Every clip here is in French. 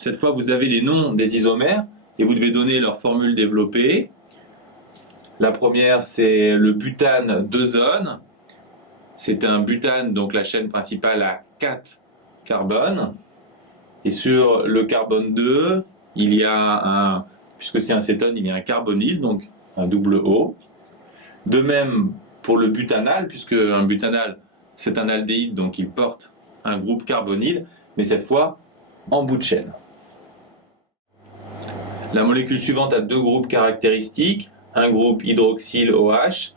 Cette fois, vous avez les noms des isomères et vous devez donner leur formule développée. La première, c'est le butane 2-zone. C'est un butane, donc la chaîne principale a 4 carbones. Et sur le carbone 2, il y a puisque c'est un cétone, il y a un carbonyle, donc un double O. De même pour le butanal, puisque un butanal, c'est un aldéhyde, donc il porte un groupe carbonyle, mais cette fois en bout de chaîne. La molécule suivante a 2 groupes caractéristiques, un groupe hydroxyle OH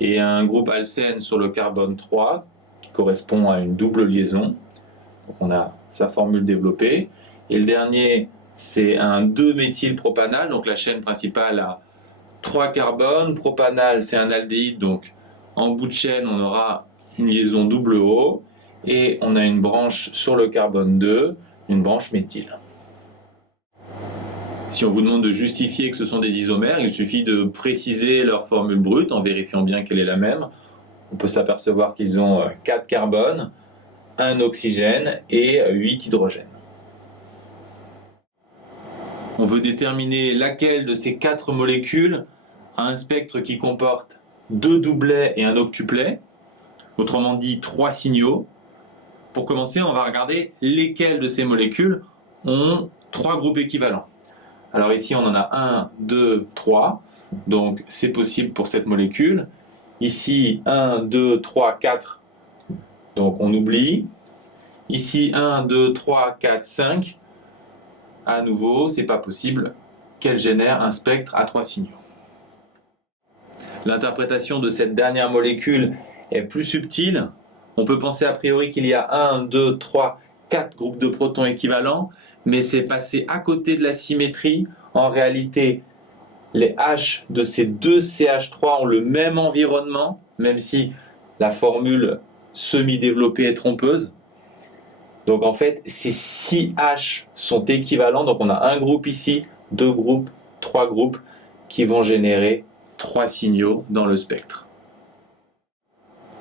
et un groupe alcène sur le carbone 3, qui correspond à une double liaison. Donc on a sa formule développée. Et le dernier, c'est un 2-méthylpropanal, donc la chaîne principale a 3 carbones. Propanal, c'est un aldéhyde, donc en bout de chaîne, on aura une liaison double O. Et on a une branche sur le carbone 2, une branche méthyle. Si on vous demande de justifier que ce sont des isomères, il suffit de préciser leur formule brute en vérifiant bien qu'elle est la même. On peut s'apercevoir qu'ils ont 4 carbones, 1 oxygène et 8 hydrogènes. On veut déterminer laquelle de ces 4 molécules a un spectre qui comporte 2 doublets et un octuplet, autrement dit 3 signaux. Pour commencer, on va regarder lesquelles de ces molécules ont 3 groupes équivalents. Alors ici, on en a 1, 2, 3, donc c'est possible pour cette molécule. Ici, 1, 2, 3, 4, donc on oublie. Ici, 1, 2, 3, 4, 5, à nouveau, c'est pas possible qu'elle génère un spectre à 3 signaux. L'interprétation de cette dernière molécule est plus subtile. On peut penser a priori qu'il y a 1, 2, 3, 4 groupes de protons équivalents, mais c'est passé à côté de la symétrie. En réalité, les H de ces 2 CH3 ont le même environnement, même si la formule semi-développée est trompeuse. Donc en fait, ces 6 H sont équivalents, donc on a un groupe ici, 2 groupes, 3 groupes, qui vont générer 3 signaux dans le spectre.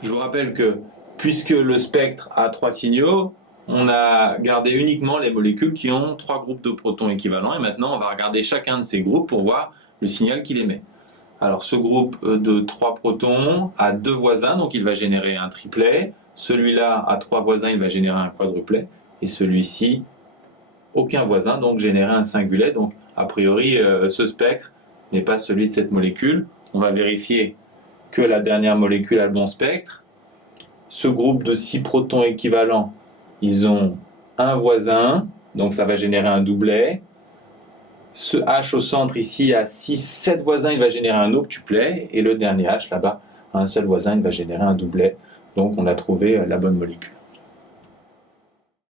Je vous rappelle que, puisque le spectre a 3 signaux, on a gardé uniquement les molécules qui ont 3 groupes de protons équivalents. Et maintenant, on va regarder chacun de ces groupes pour voir le signal qu'il émet. Alors, ce groupe de 3 protons a 2 voisins, donc il va générer un triplet. Celui-là a 3 voisins, il va générer un quadruplet. Et celui-ci, aucun voisin, donc générer un singulet. Donc, a priori, ce spectre n'est pas celui de cette molécule. On va vérifier que la dernière molécule a le bon spectre. Ce groupe de 6 protons équivalents, ils ont un voisin, donc ça va générer un doublet. Ce H au centre ici a 7 voisins, il va générer un octuplet. Et le dernier H là-bas a un seul voisin, il va générer un doublet. Donc on a trouvé la bonne molécule.